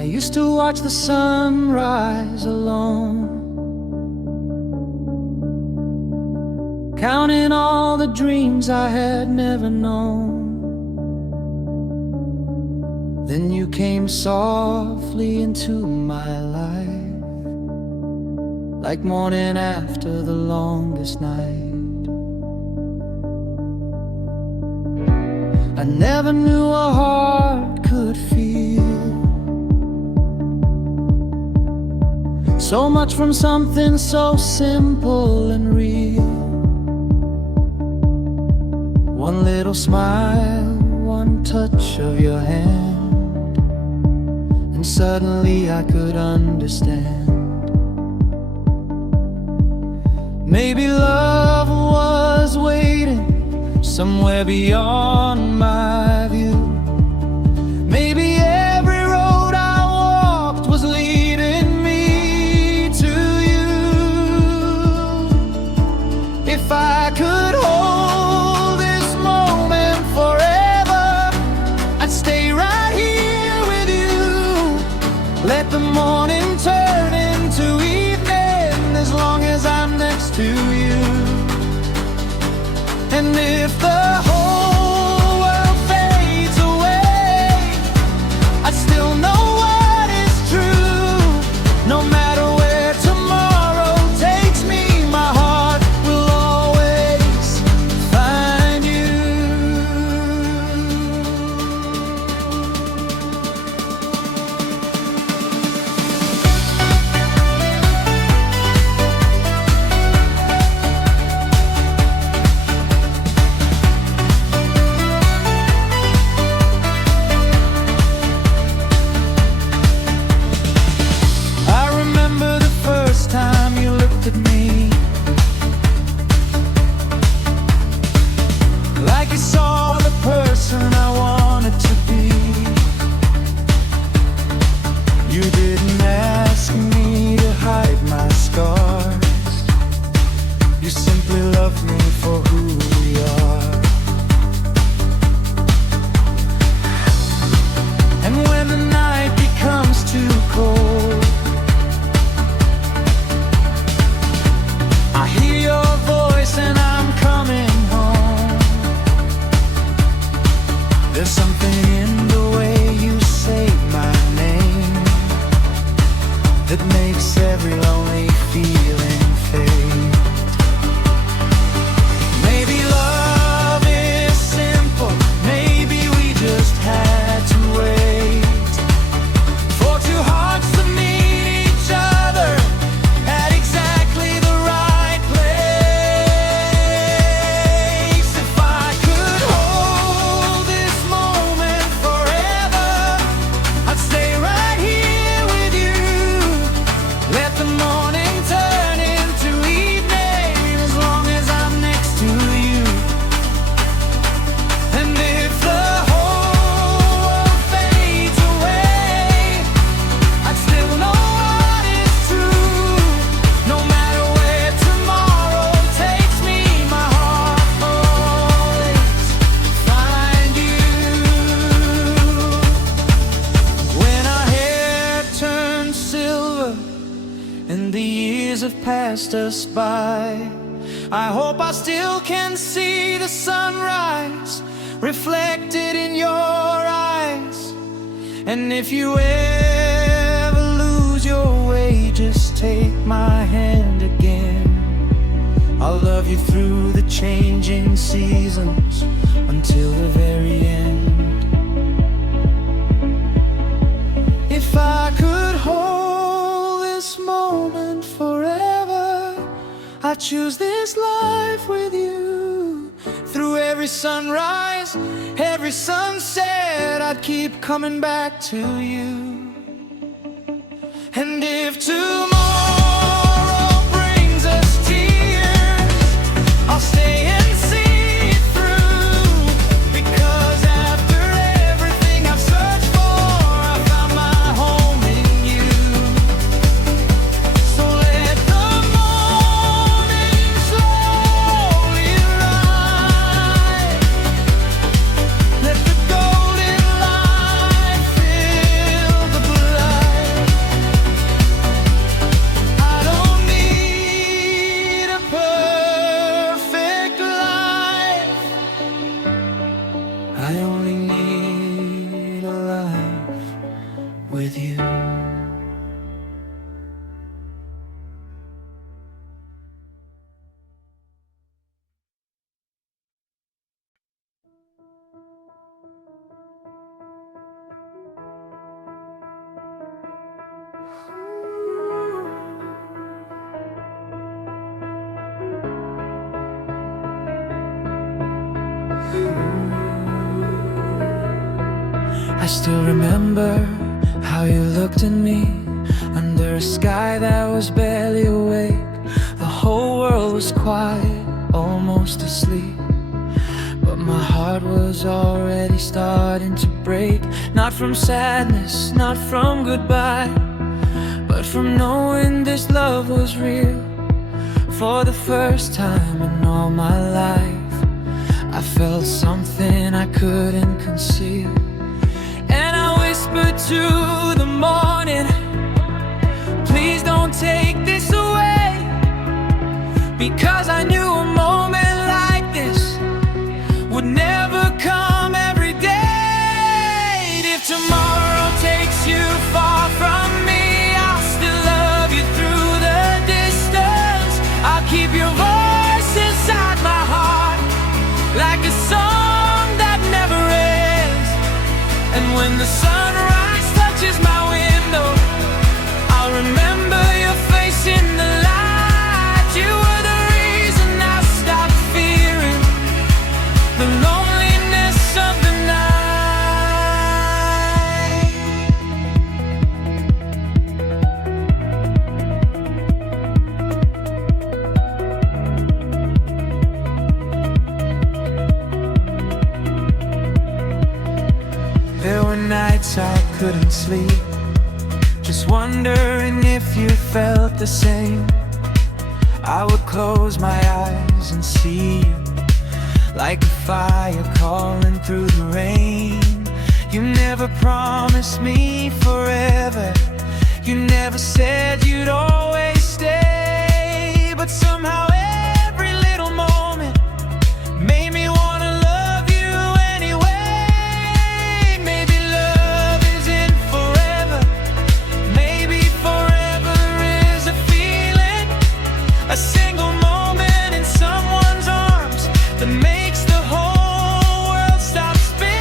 I used to watch the sunrise alone, counting all the dreams I had never known. Then you came softly into my life, like morning after the longest night. I never knew a heart could feel so much from something so simple and real. One little smile, one touch of your hand, and suddenly I could understand. Maybe love was waiting somewhere beyond my view. Maybe every road I walked was leading me to you. If I could hold this moment forever, I'd stay right here with you. Let the morning turn into evening as long as I'm next to you. And if the whole world fades away, I still know what is true. No matter where tomorrow takes me, my heart will always find you. At me like you saw the person I wanted to be. You didn't ask me to hide my scars. You simply loved me for who we are. And when the night becomes too cold, I hear your voice and I'm coming home. There's something in the way you say my name that makes every lonely feeling fade. Maybe love is simple, maybe we just had to wait for two hearts to meet each other at exactly the right place. If I could hold this moment forever, I'd stay right here with you. Let the morning turn into evening as long as I'm next to you. And if the whole world fades away, I'd still know what is true. No matter where tomorrow takes me, my heart will always find you. When our hair turns silver and the years have passed us by, I hope I still can see the sunrise reflected in your eyes. And if you ever lose your way, just take my hand again. I'll love you through the changing seasons until the very end. If I could hold this moment forever, I'd choose this life with you. Through every sunrise, every sunset, I'd keep coming back to you. And if tomorrow brings us tears, I'll stay and see it through. Because after everything I've searched for, I found my home in you. So let the morning slowly rise. Let the golden light fill the blood. I still remember how you looked at me under a sky that was barely awake. The whole world was quiet, almost asleep, but my heart was already starting to break. Not from sadness, not from goodbye, but from knowing this love was real. For the first time in all my life, I felt something I couldn't conceal. And I whispered to the morning, please don't take this away, because I knew a moment like this would never come every day. If tomorrow takes you far from me, I'll still love you through the distance. I'll keep your voice inside my heart like a song that never ends. And when the sunrise touches my window, I'll remember your face in the light. You were the reason I stopped fearing the loneliness of the night. There were nights I couldn't sleep, just wondering if you felt the same. I would close my eyes and see you, like a fire calling through the rain. You never promised me forever, you never said you'd always stay, but somehow every little moment made me wanna love you anyway. Maybe love isn't forever, maybe forever is a feeling, a single moment in someone's arms that makes the whole world stop spinning.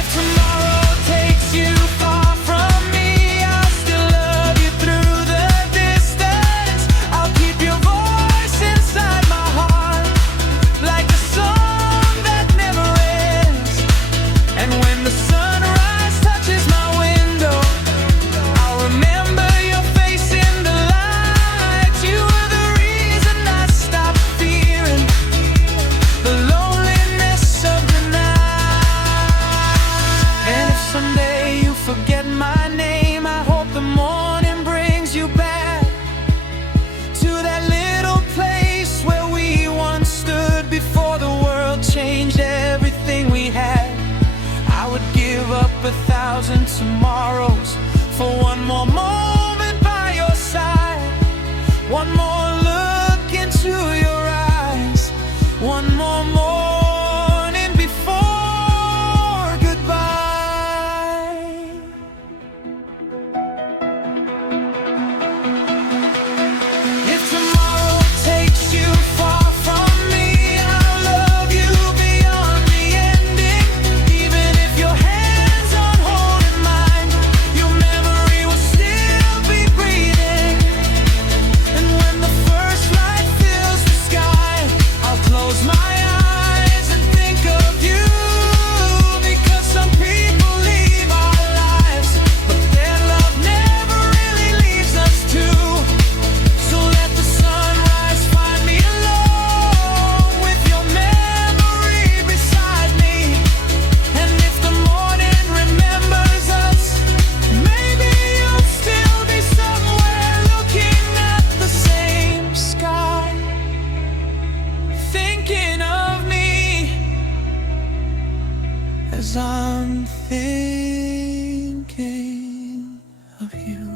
If tomorrow takes you far from me, I'll still love you through the distance. I'll keep your voice inside my heart like a song that never ends. And when the sunrise touches my window, I'll remember your face in the light. You were the reason I stopped fearing the loneliness of the night. And if someday you forget my name, I hope the morning brings you back to that little place where we once stood before the world changed everything we had. I would give up 1,000 tomorrows for one more moment by your side, one more look into your eyes, one more morning before goodbye. If tomorrow takes you far from me, I'll love you beyond the ending. Even if your hands aren't holding mine, your memory will still be breathing. And when the first light fills the sky, I'll close my eyes and think of you. Because some people leave our lives, but their love never really leaves us too. So let the sunrise find me alone with your memory beside me. And if the morning remembers us, maybe you'll still be somewhere looking at the same sky, thinking of me as I'm thinking of you.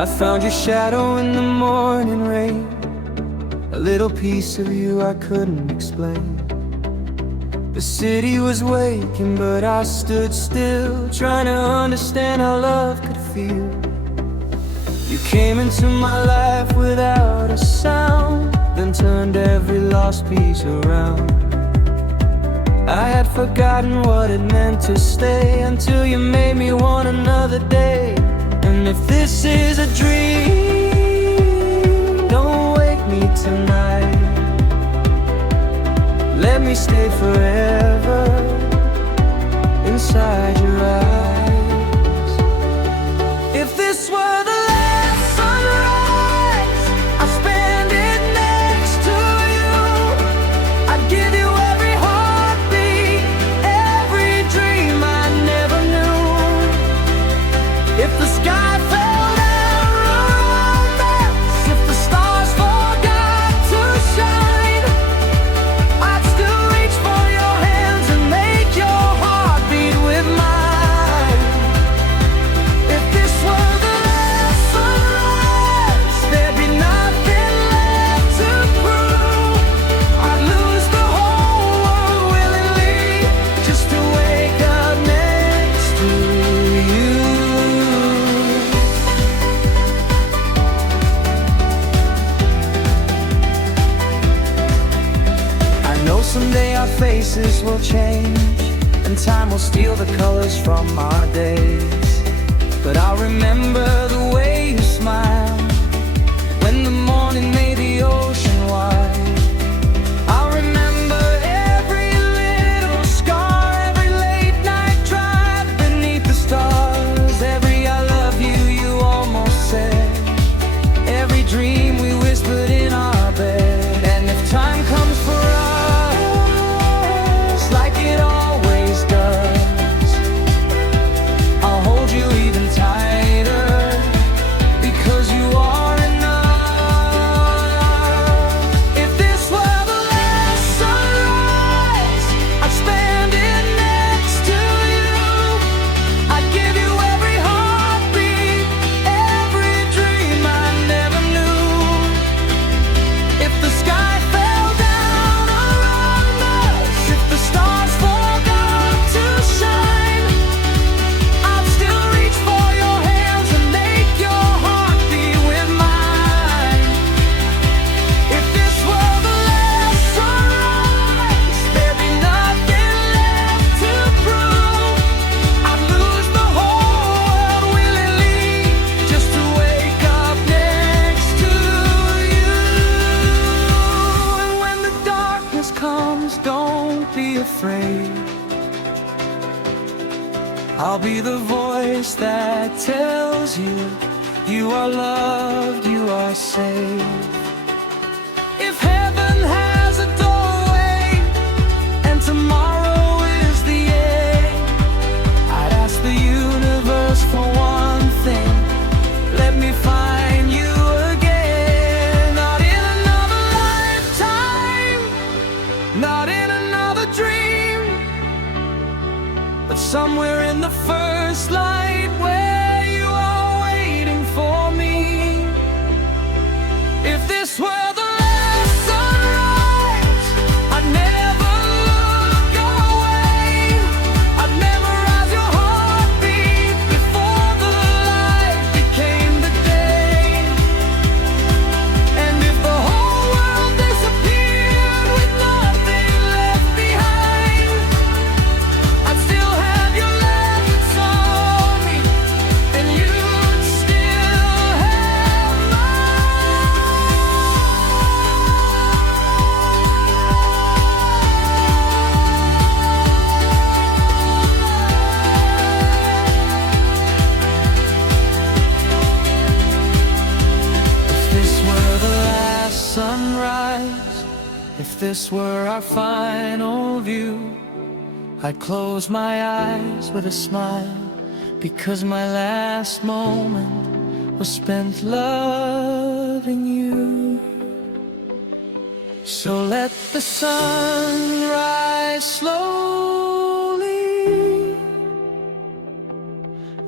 I found your shadow in the morning rain, a little piece of you I couldn't explain. The city was waking, but I stood still, trying to understand how love could feel. You came into my life without a sound, then turned every lost piece around. I had forgotten what it meant to stay, until you made me want another day. And if this is a dream, don't wake me tonight. Let me stay forever inside your eyes. If this were the last sunrise, I'd spend it next to you. I'd give you every heartbeat, every dream I never knew. If the sky fell down around us, if the stars forgot to shine, I'd still reach for your hands and make your heart beat with mine. If this were the last sunrise, there'd be nothing left to prove. I'd lose the whole world willingly, just to wake up next to you. I know someday our faces will change, and time will steal the colors from our days. But I'll remember the way you smiled when the morning made the ocean wide. I'll remember every little scar, every late night drive beneath the stars, every I love you you almost said, every dream we whispered in our bed. And if time comes for us, like it always does, I'll hold you even tighter, because you are enough. If this were the last sunrise, I'd spend it next to you. I'd give you every heartbeat, every dream I never knew. If the sky fell down around us, if the stars forgot to shine, I'd still reach for your hands and make your heart beat with mine. If this were the last sunrise, there'd be nothing left to prove. I'd lose the whole world willingly, just to wake up next to you. And when the darkness comes, don't be afraid. I'll be the voice that tells you you are loved, you are safe. If heaven has a doorway and tomorrow is the end, I'd ask the universe for one thing: let me find you again. Not in another lifetime, not in another dream, but somewhere in the first light where you are waiting for me. If this were the last sunrise, I'd never look away. I'd memorize your heartbeat before the light became the day. And if the whole world disappeared with nothing left behind, I'd still have your lights on me, and you'd still have If this were the last sunrise, if this were our final view, I'd close my eyes with a smile, because my last moment was spent loving you. So let the sun rise slowly,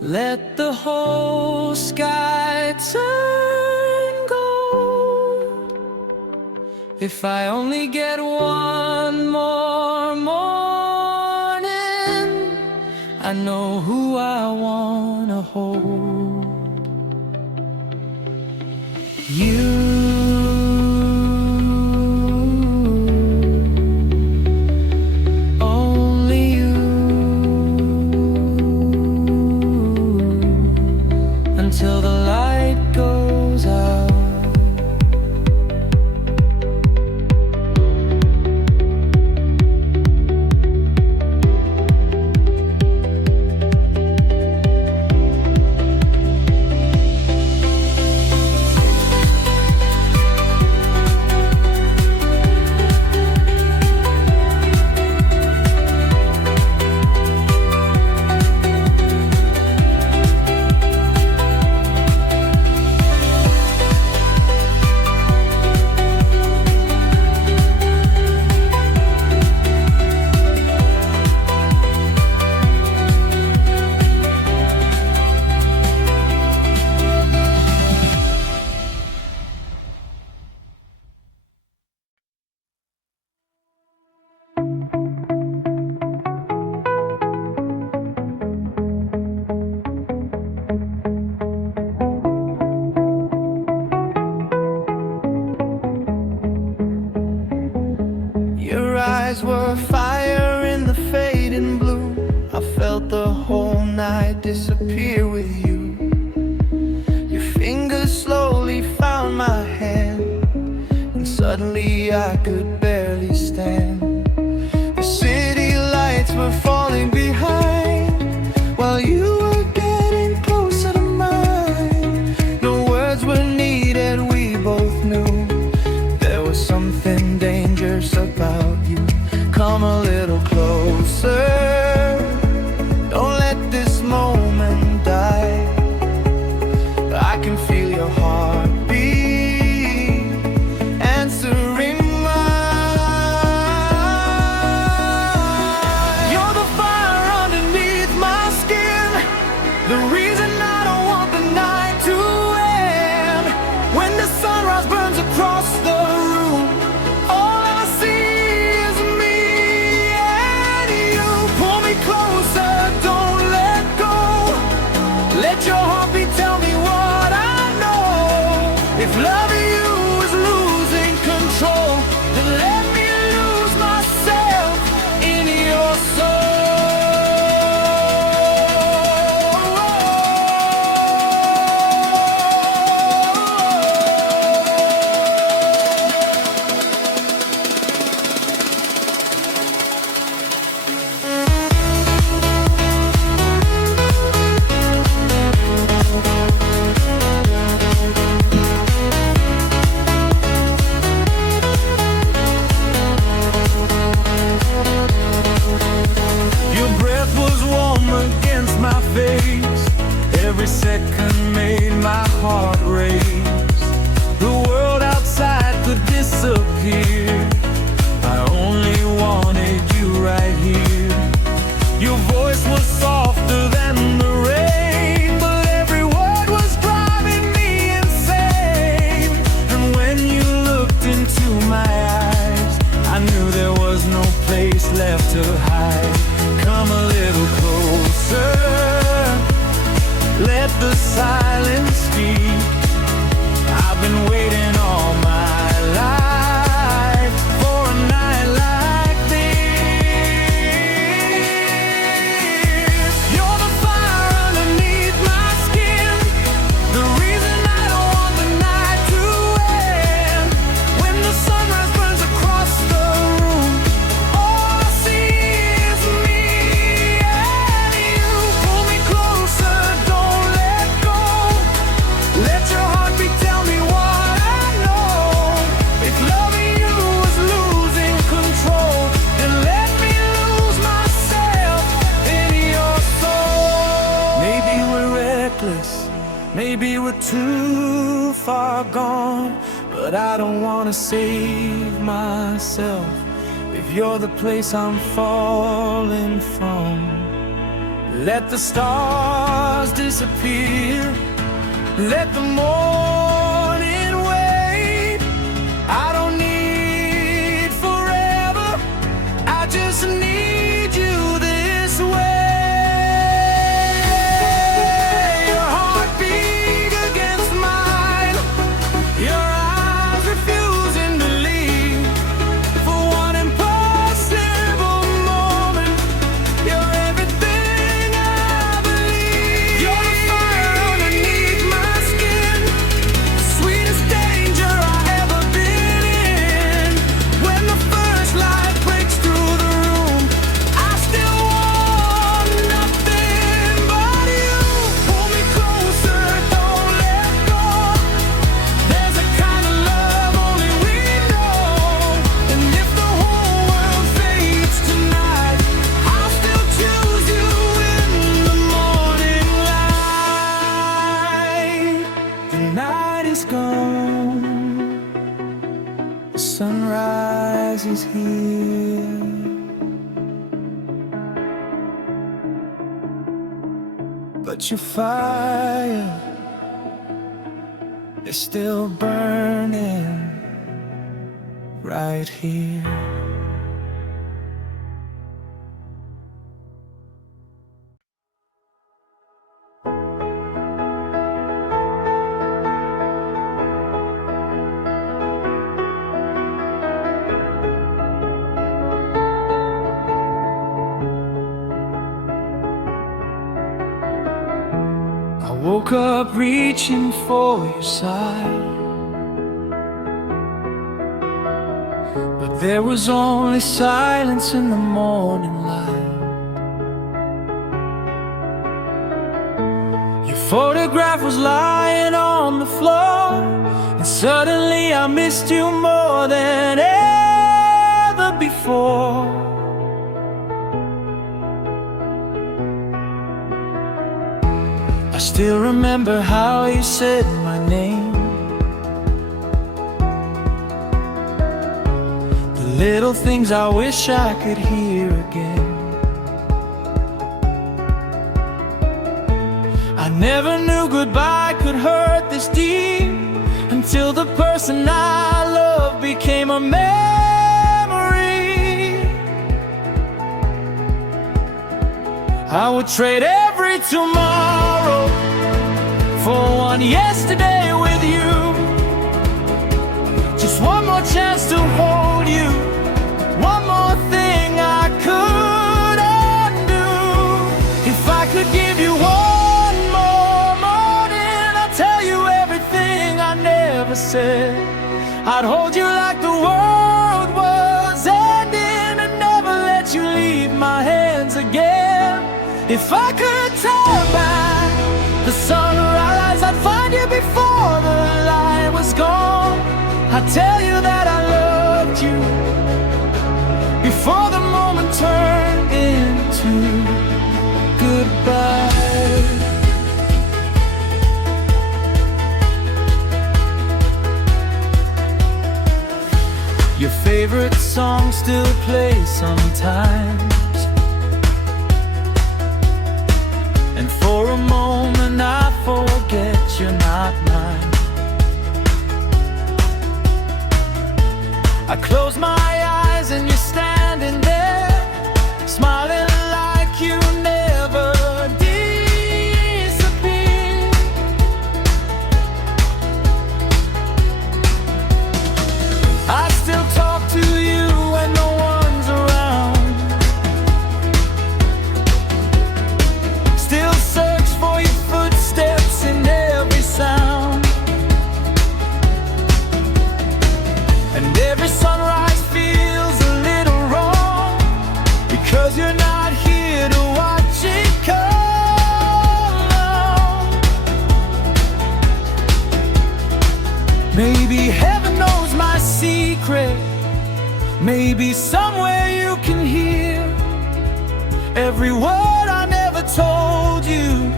let the whole sky turn gold. If I only get one more morning, I know who I wanna hold. You. Till the light goes out. Your eyes were fire in the fading blue. I felt the whole night disappear with you. Your fingers slowly found my hand, and suddenly I could barely stand. The city lights were falling behind, while you were getting closer to mine. No words were needed, we both knew there was something dangerous about you. Come a little closer, don't let this moment die. I can feel your heartbeat answering mine. You're the fire underneath my skin, the reason I don't want the night to end. When the sunrise burns across the room, all I see is me and you. Pull me closer, don't let go. Let your heartbeat tell me what I know. If loving you is losing control, then let me lose myself in your Your breath was warm against my face. Every second made my heart race. The world outside could disappear. I only wanted you right here. Your voice was softer than the rain, but every word was driving me insane. And when you looked into my eyes, I knew there was no place left to hide. Come a little closer, let the silence speak. I've been waiting all my life for a night like this. You're the fire underneath my skin, the reason I don't want the night to end. When the sunrise burns across the room, all I see is me and you. Pull me closer, don't let go. Let your heartbeat tell me what I know. If loving you is losing control, then let me lose myself in your soul. Maybe we're reckless, maybe we're too far gone, but I don't wanna save myself if you're the place I'm falling from. Let the stars disappear, Let the morning wait. I don't need forever, I just need you this way. Your heartbeat against mine, your eyes refusing to leave. For one impossible moment, you're everything I believe. You're the fire underneath my skin, the sweetest danger I ever been in. When the first light breaks through the room, I still want nothing but you. Pull me closer, don't let go. There's a kind of love only we know. And if the whole world fades tonight, I'll still choose you in the morning light. The night is gone, the sunrise is here. But your fire is still burning right here. I woke up reaching for your side, but there was only silence in the morning light. Your photograph was lying on the floor, and suddenly I missed you more than ever before. I still remember how you said my name, the little things I wish I could hear again. I never knew goodbye could hurt this deep, until the person I loved became a memory. I would trade every tomorrow for one yesterday with you. Just one more chance to hold you, one more thing I could undo. If I could give you one more morning, I'd tell you everything I never said. I'd hold you like the world was ending, and never let you leave my hands again. If I could turn back the sunrise, I'd find you before the light was gone. I'd tell you that I loved you before the moment turned into goodbye. Your favorite song still plays sometimes, and for a moment I forget you're not mine. I close my eyes and you're standing there, smiling like you never disappeared. I still talk to you when no one's around, still search for your footsteps in every sound. And every sunrise feels a little wrong, because you're not here to watch it come on. Maybe heaven knows my secret, maybe somewhere you can hear every word I never told you,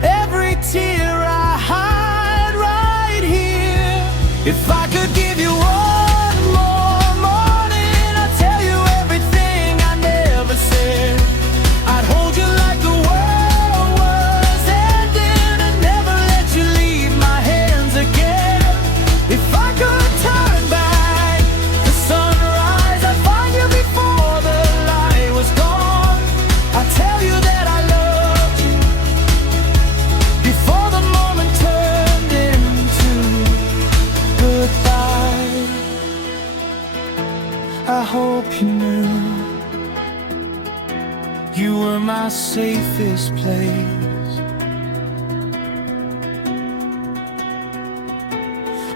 every tear I hide right here. If I could give you one more morning, I'd tell you everything I never said. I'd hold you like the world was ending, and never let you leave my safest place.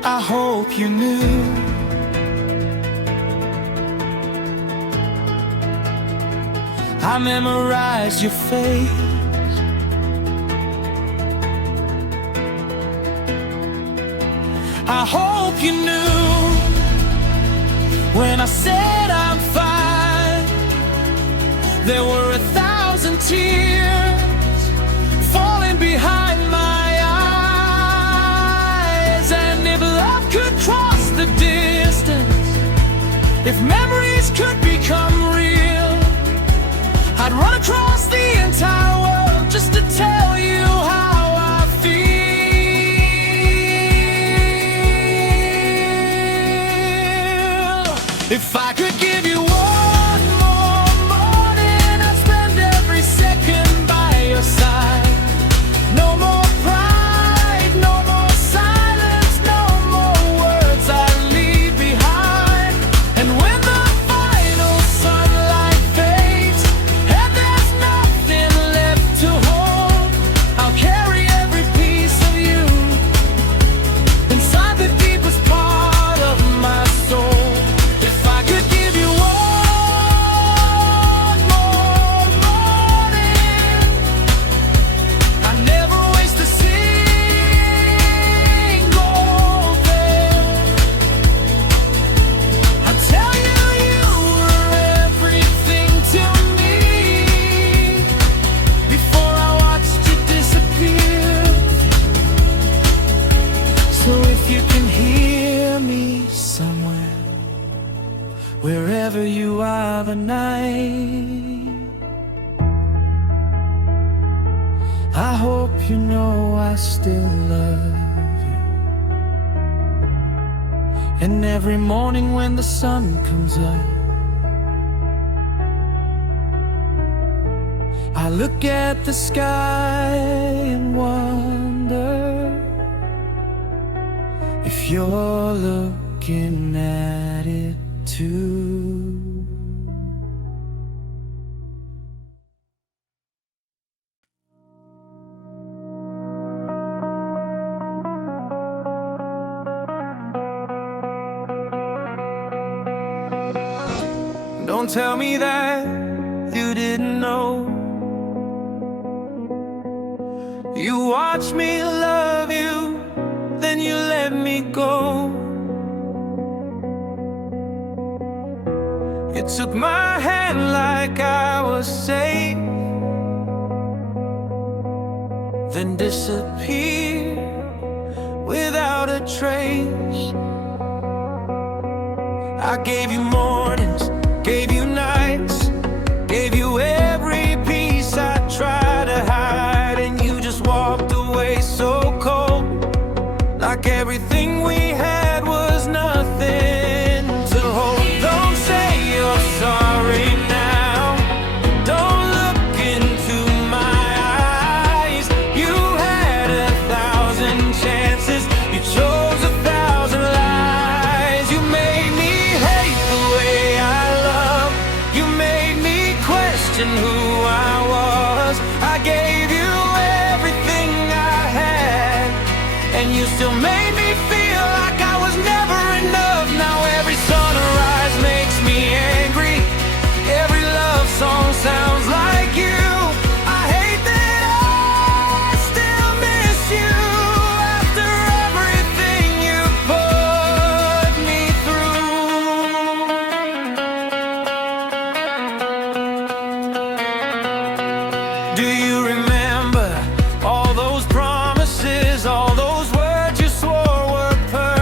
I hope you knew I memorized your face. I hope you knew when I said I'm fine. There were 1,000 tears falling behind my eyes. And if love could cross the distance, if memories could become real, I'd run across the entire world just to tell you how I feel. If I could give you one more morning, I'd spend every second by your side. No more pride, no more silence, no more words I leave behind. And when the final sunlight fades and there's nothing left to hold, I'll carry every piece of you inside the deepest part of my soul. If I could give you one more morning, I'd never waste a single day. I'd tell you you were everything to me before I watched you disappear. So if you can hear me somewhere, wherever you are tonight, I hope you know I still love you. And every morning when the sun comes up, I look at the sky and wonder if you're looking at it too. Don't tell me that you didn't know. You watched me love you, then you let me go. You took my hand like I was safe, then disappeared without a trace. I gave you mornings, gave you nights, gave you every piece I tried to hide, and you just walked away so cold, like everything we had was nothing to hold. Don't say you're sorry now, don't look into my eyes. You had 1,000 chances, you chose 1,000 lies. You made me hate the way I love, you made me question who I was. I gave you everything I had, and you still made me feel like I was never enough. Now every sunrise makes me angry, every love song sounds like you. I hate that I still miss you after everything you put me through. Do you remember all those promises, all those words you swore were perfect?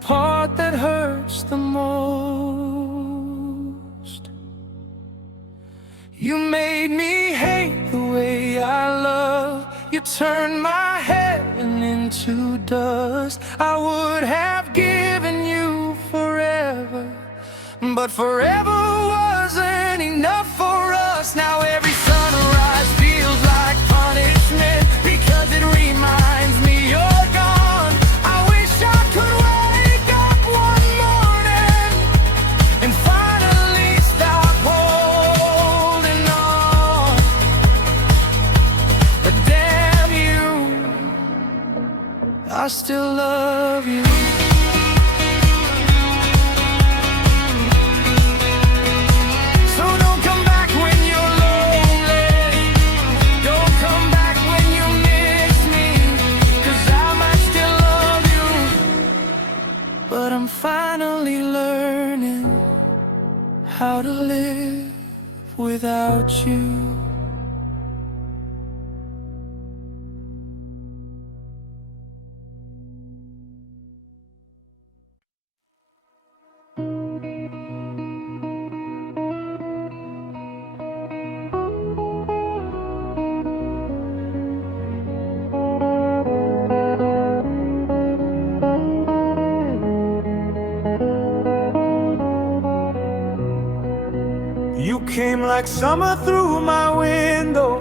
part that hurts the most. You made me hate the way I love. You turned my heaven into dust. I would have given you forever, but forever wasn't enough for us. Now every sunrise feels like punishment, because it reminds me you're gone. I wish I could wake up one morning and finally stop holding on. But damn you, I still love you. So don't come back when you're lonely. Don't come back when you miss me, 'cause I might still love you, but I'm finally learning how to live without you. You came like summer through my window,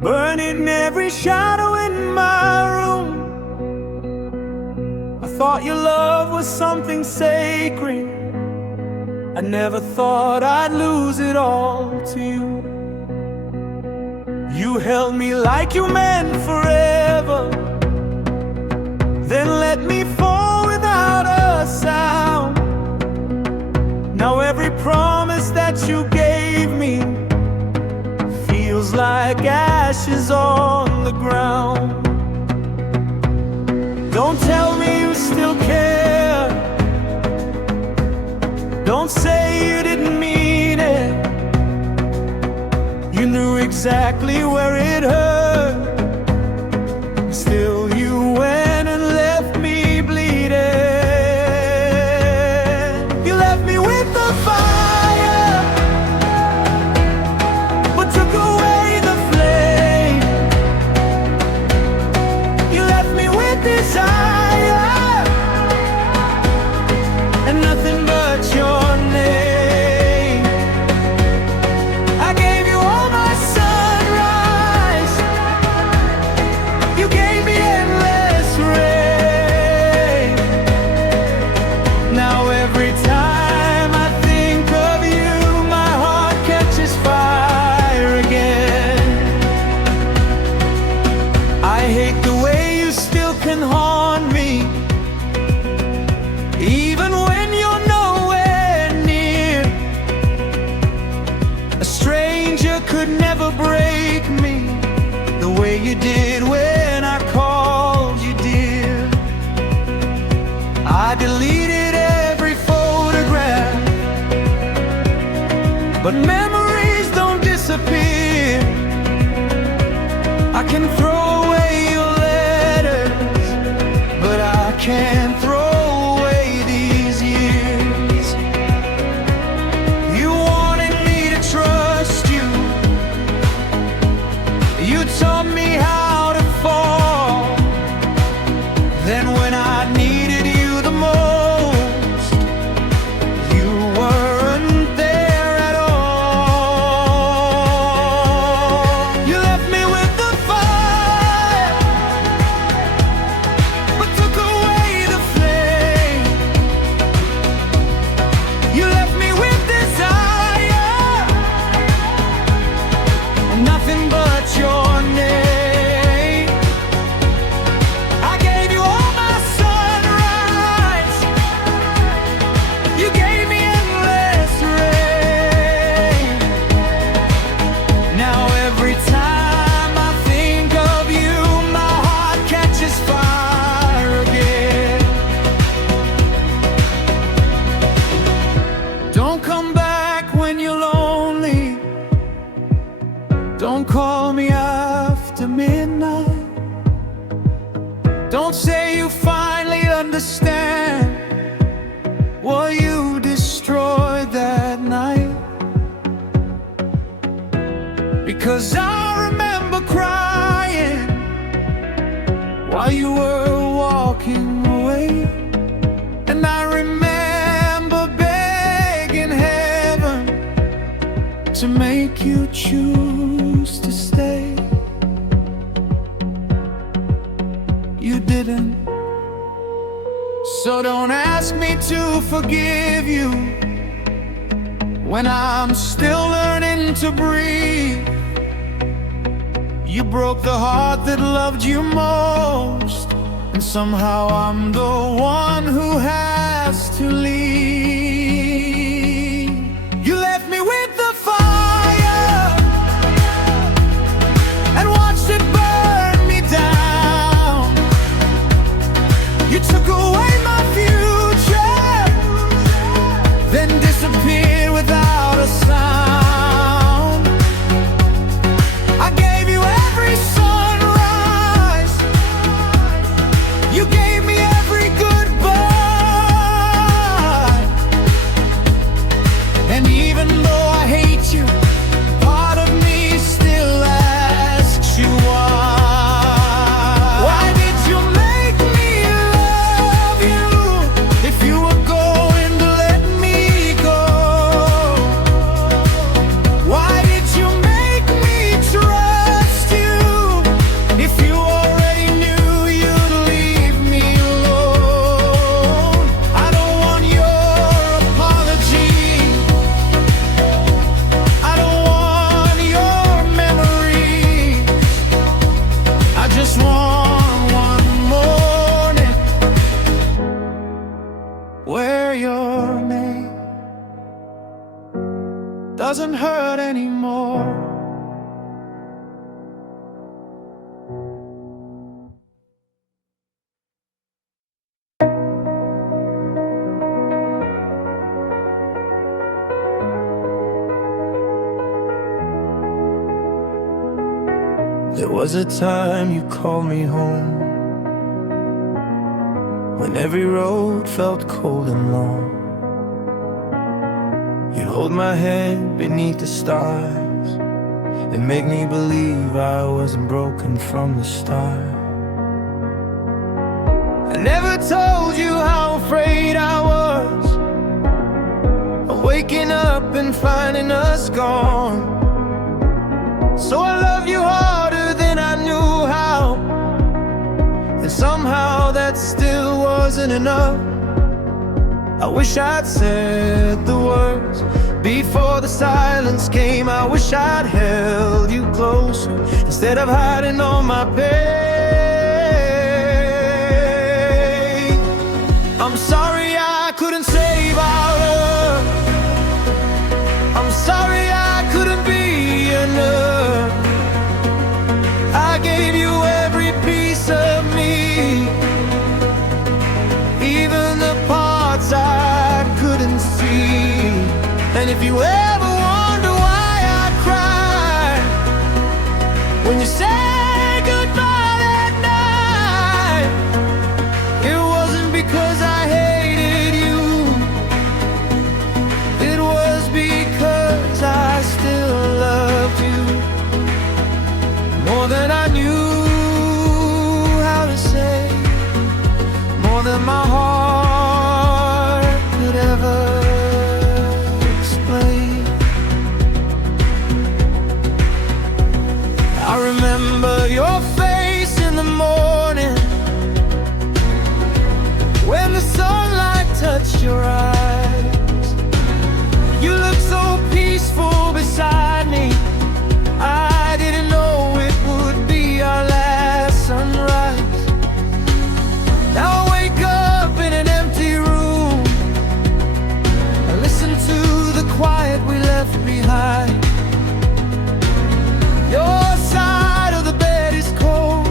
burning every shadow in my room. I thought your love was something sacred. I never thought I'd lose it all to you. You held me like you meant forever, then let me fall without a sound. Now every promise that you gave me feels like ashes on the ground. Don't tell me you still care. Don't say you didn't mean it. You knew exactly where it hurt. Still you went and left me bleeding. You left me with the fire, but took away the flame. You left me with desire and nothing but your name. I gave you all my sunrise. You gave me endless rain. Now every time I think of you, my heart catches fire again. I hate the way you still can haunt me, even when you're nowhere near. A stranger could never break me the way you did when I called you dear. I deleted every photograph, but memories don't disappear. I can throw away your letters, but I can't throw away these years. You wanted me to trust you. You taught me how to fall. Then when I needed you the most, you weren't there at all. You left me with the fire, to make you choose to stay. You didn't. So don't ask me to forgive you when I'm still learning to breathe. You broke the heart that loved you most, and somehow I'm the one who has to leave. You left me with the fire and watched it burn me down. You took away my future, then disappeared without a sound. I gave you every sunrise, you gave me every goodbye. And even though I hate you, part of me still asks you why. Why did you make me love you if you were going to let me go? Why did you make me trust you if you already knew you'd leave me alone? I don't want your apology, I don't want your memories. I just want one morning where your name doesn't hurt anymore. There was a time you called me home, when every road felt cold and long. You'd hold my head beneath the stars and make me believe I wasn't broken from the start. I never told you how afraid I was of waking up and finding us gone. So I love you harder than I knew how, and somehow that still wasn't enough. I wish I'd said the words before the silence came. I wish I'd held you closer instead of hiding all my pain. I'm sorry I couldn't save our love, I'm sorry I couldn't be enough. I gave you every piece of me, even the parts I couldn't see. And if you ever wonder why I cried when you said goodbye that night, it wasn't because I hated you, it was because I still loved you more than I knew how to say, more than my heart could ever explain. I remember your face in the morning when the sunlight touched your eyes. You looked so peaceful beside me, I didn't know it would be our last sunrise. Now I wake up in an empty room, I listen to the quiet we left behind. Your side of the bed is cold,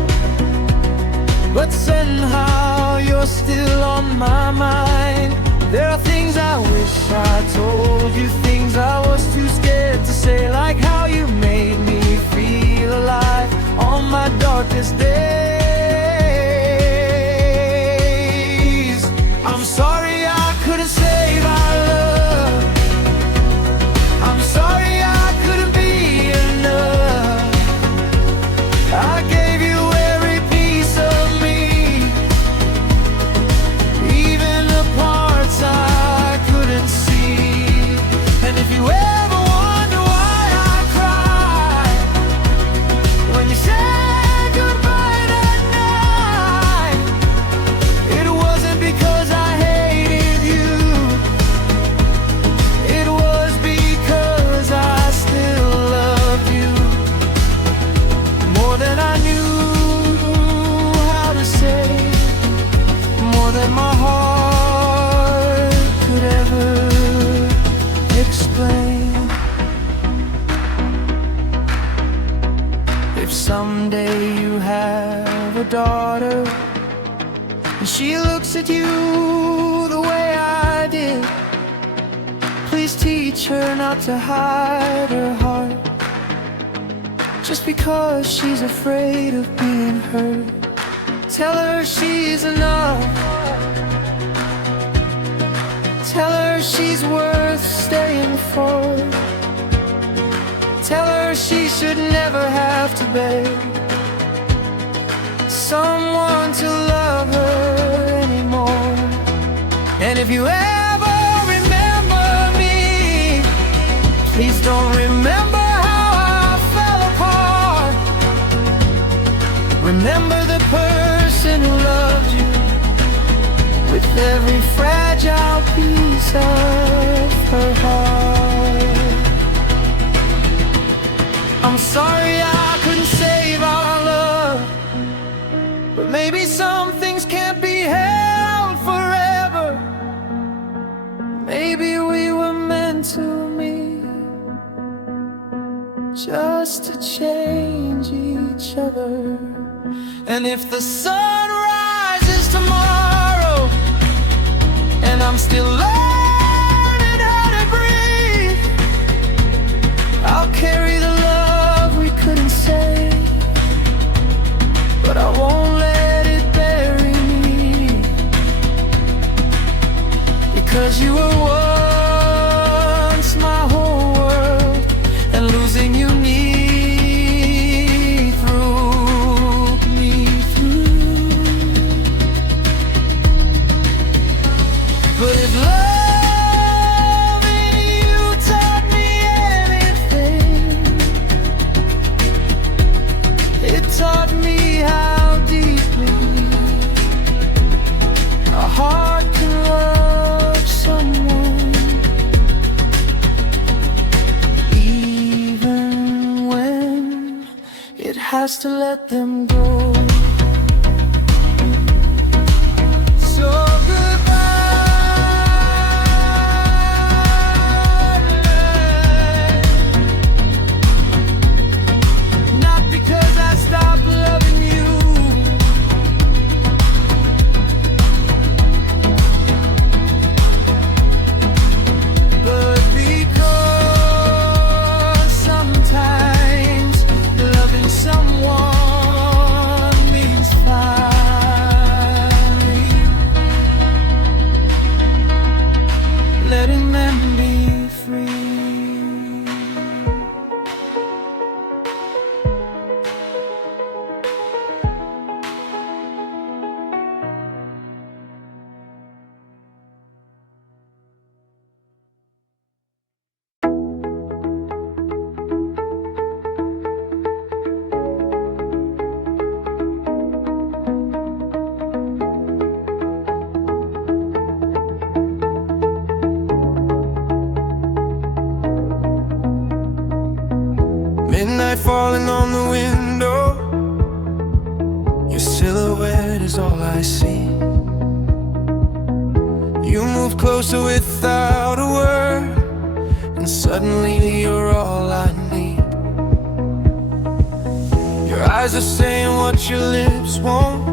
but somehow you're still on my mind. There are things I wish I told you, things I was too scared to say, like how you made me feel alive on my darkest days. I'm sorry I couldn't save our love, I'm sorry I couldn't be enough. I gave you every piece of me, even the parts I couldn't see. And if you ever wonder why treated you the way I did, please teach her not to hide her heart just because she's afraid of being hurt. Tell her she's enough. Tell her she's worth staying for. Tell her she should never have to beg someone to love her anymore. And if you ever remember me, please don't remember how I fell apart. Remember the person who loved you with every fragile piece of her heart. I'm sorry I couldn't save our love, but maybe some things can't be held forever. Maybe we were meant to meet just to change each other. And if the sun rises tomorrow and I'm still learning how to breathe, I'll carry the love we couldn't say, but I won't let it bury me, because you were once my whole world, and losing you through me through. But if loving you taught me anything, it taught me how deeply a heart can love someone, even when it has to let them go. So goodbye, not because I stopped loving you, but because sometimes loving someone means finally letting them be free. Midnight falling on the window, your silhouette is all I see. You move closer without a word, and suddenly you're all I need. Your eyes are saying what your lips won't.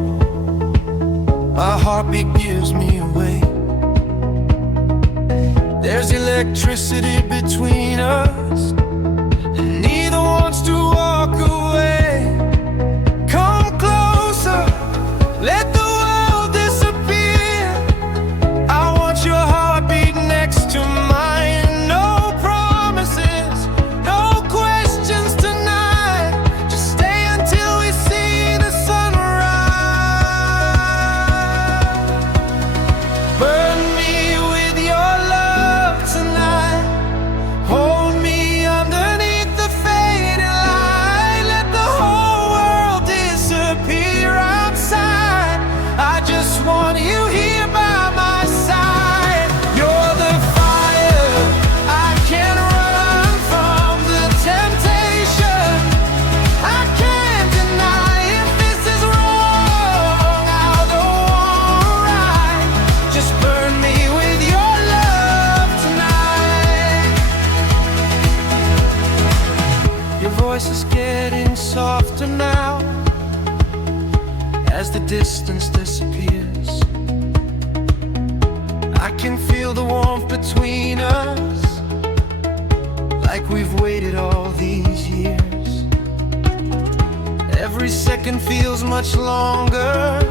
My heartbeat gives me away. There's electricity between us, and neither wants to walk away. Come closer, let the world disappear. I want your heartbeat next to mine. No promises, no questions tonight. Just stay until we see the sunrise. Burn me with your love tonight. Hold me underneath the fading light. Let the whole world disappear outside. I just want you here by my side. You're the fire, I can't run from the temptation. I can't deny if this is wrong, I'll go on right. Just burn me with your love tonight. Your voice is getting softer now as the distance disappears. can feel the warmth between us, like we've waited all these years. Every second feels much longer,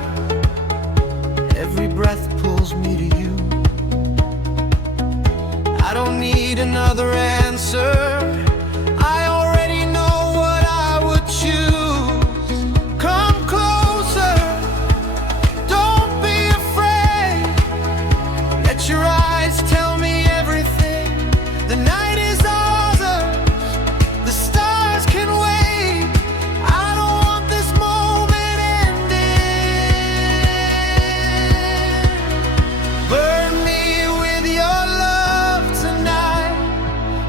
every breath pulls me to you. I don't need another answer, I already know what I would choose. Come closer, don't be afraid, let your eyes tell me everything. The night is ours, the stars can wait. I don't want this moment ending. Burn me with your love tonight,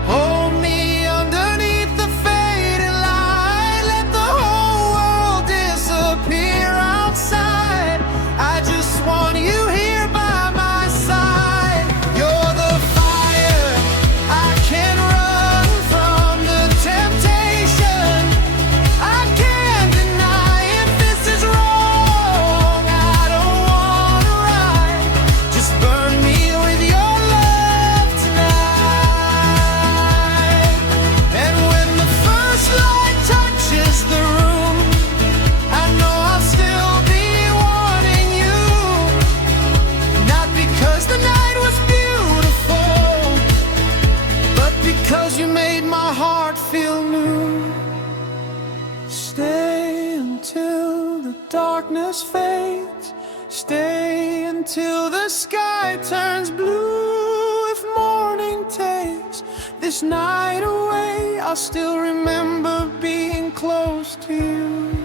hold me underneath the fading light. Let the whole world disappear outside, I just want you here by my side. You're the fire, I can run from the temptation. I can't deny if this is wrong, I don't wanna ride. Just burn me with your love tonight. And when the first light touches the room, I know I'll still be wanting you. Not because the night was beautiful, but because you made my heart feel new. Stay until the darkness fades, stay until the sky turns blue. If morning takes this night away, I'll still remember being close to you.